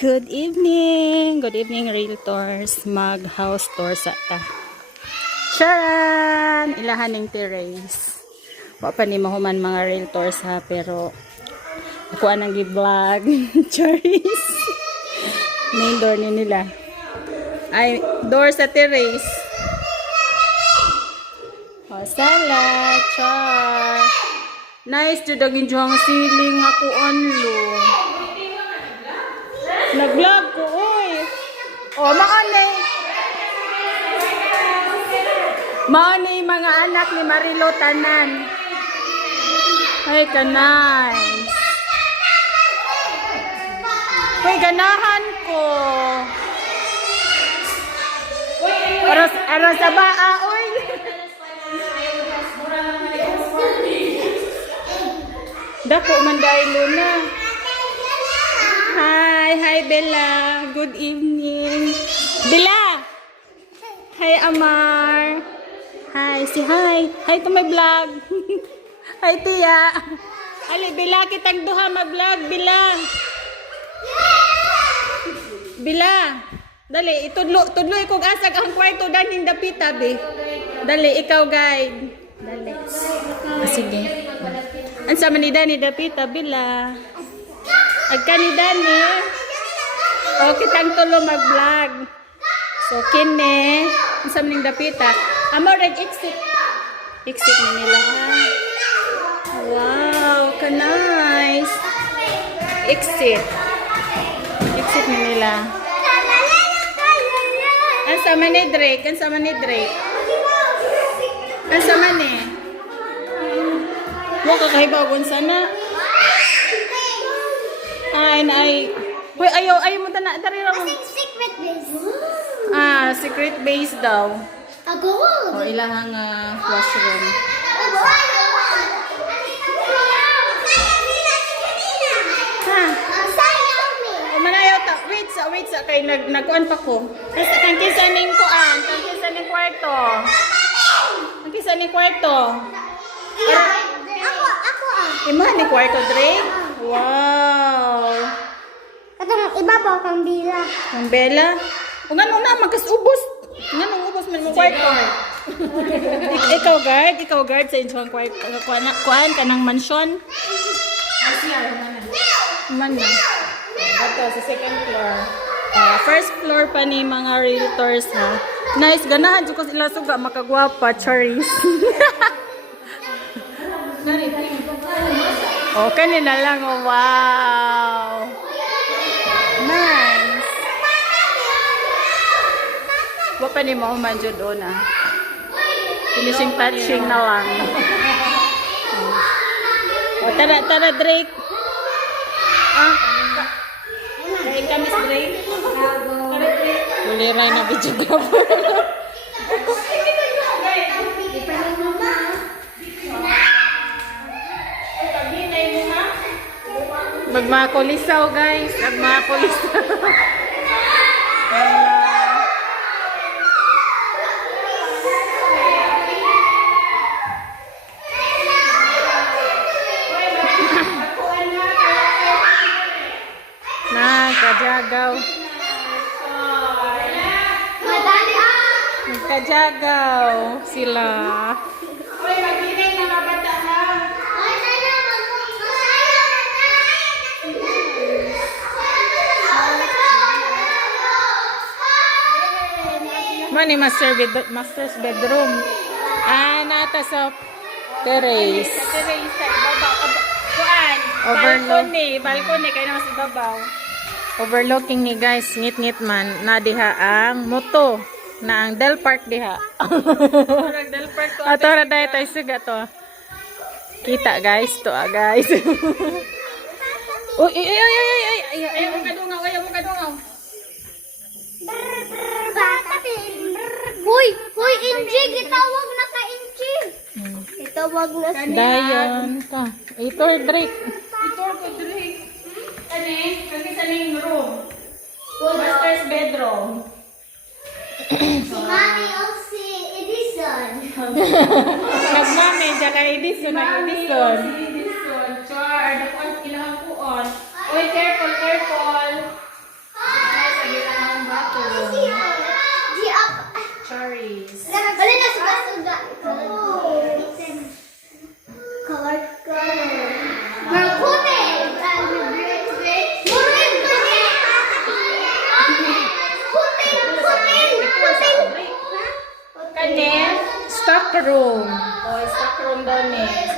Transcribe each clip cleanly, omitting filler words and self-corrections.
Good evening! Good evening, realtors. Mag-house tour sa ta. Charan! Ilahan ng terrace. Wa pa ni mahuman mga realtors ha, pero ako anang gi-vlog. Charis! Main door ni nila. Ay, door sa terrace. O, sala! Char! Nice to daging juhang siling ako onlo. Nag-vlog ko, uy. O, maanay. Maanay mga anak ni Marilo Tanan. Ay, kanay. Uy, ganahan ko. Aros sa baa, uy. Dako man dahil Luna. Hi Bella. Good evening. Bella. Hi Amar. Hi, si hi. Hi to my vlog. Hi Tia. Ali Bella, kitang duha mag-vlog, Bella. Bella. Dali, tudlo ikog asag ang kwarto daning dapita be. Dali, ikaw guide. Dali. Sige. Ansa man ni Dani dapita Bella. Agka ni Dani. O kitang tulo mag-vlog. So kini, ansa man ning dapita. Amo red exit. Exit ni nila ha. Wow, ka nice. Exit. Exit ni nila. Ansa man ni Drake, ansa man ni Drake. Ansa man ni. Wa ka kahibagon sana. Ay. Hoy, ayaw mo tana dari ra mo. Secret base. Secret base daw. Ako. O ilahang washroom. Ha? Manayaw ta. Wait sa kay nagkuan pa ko. Kasi kang kisa ning kuan, kang kisa ning kwarto. Kang kisa ning kwarto. Ako. Imahan ni kwarto, Drake? Wow! Katong ibabaw kang bila. Ang Bella? O nga nung na, magkasubos. Nga nung ubos man mo kwarto. Ikaw guard sa inyong kwarto. Kuhaan ka ng mansyon? Man na. Ito, sa second floor. First floor pa ni mga realtors ha. Nice, ganahan ko sila suga, makagwapa, Charis. Oh, kanina lang. Oh, wow. Nice. Wapa ni mo manjud na. Finishing touching na lang. Oh, tara Drake. Dahil kami sa Drake. Tara Drake. Ulira na video ka po. Magmakulisaw guys, magmakulisaw. Kajagaw. Kajagaw sila. Oy, magdinig mga bata ha. Mani master's bedroom. Nata sa terrace. Sa terrace sa ibabaw. Kuan? Balcony kay naman sa ibabaw. Overlooking ni guys, ngit-ngit man na diha ang moto na ang Del Park diha. Del Park to. Ato ra dai tay suga to. Kita guys to guys. Uy, ayaw mo kadungaw. Hoy, Inji, gitawag na ka Inji. Itawag na siya. Dayon ka. Ito Drake. Ano Kaning room. Master's bedroom. Si Mami o si Edison. Nagmami, dyan Edison. Char, dapat ilang puon. Uy, careful.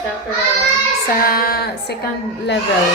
Sa second level.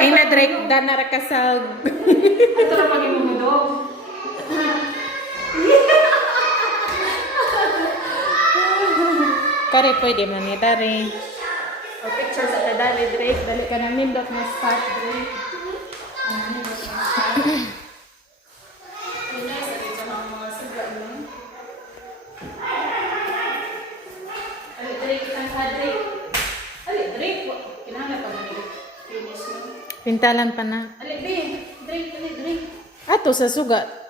Ay na Drake, danara kasag. Ito na pag imumudog. Kare pwede man ni Dari. O picture sa kadali, Drake. Dali ka na nindot na spot, Drake. Ali, Drake, ang sa Drake. Ali, Drake. Kinahanglan pa na finish mo. Pintalan pa na. Ali, Drake, Drake. Ato sa suga.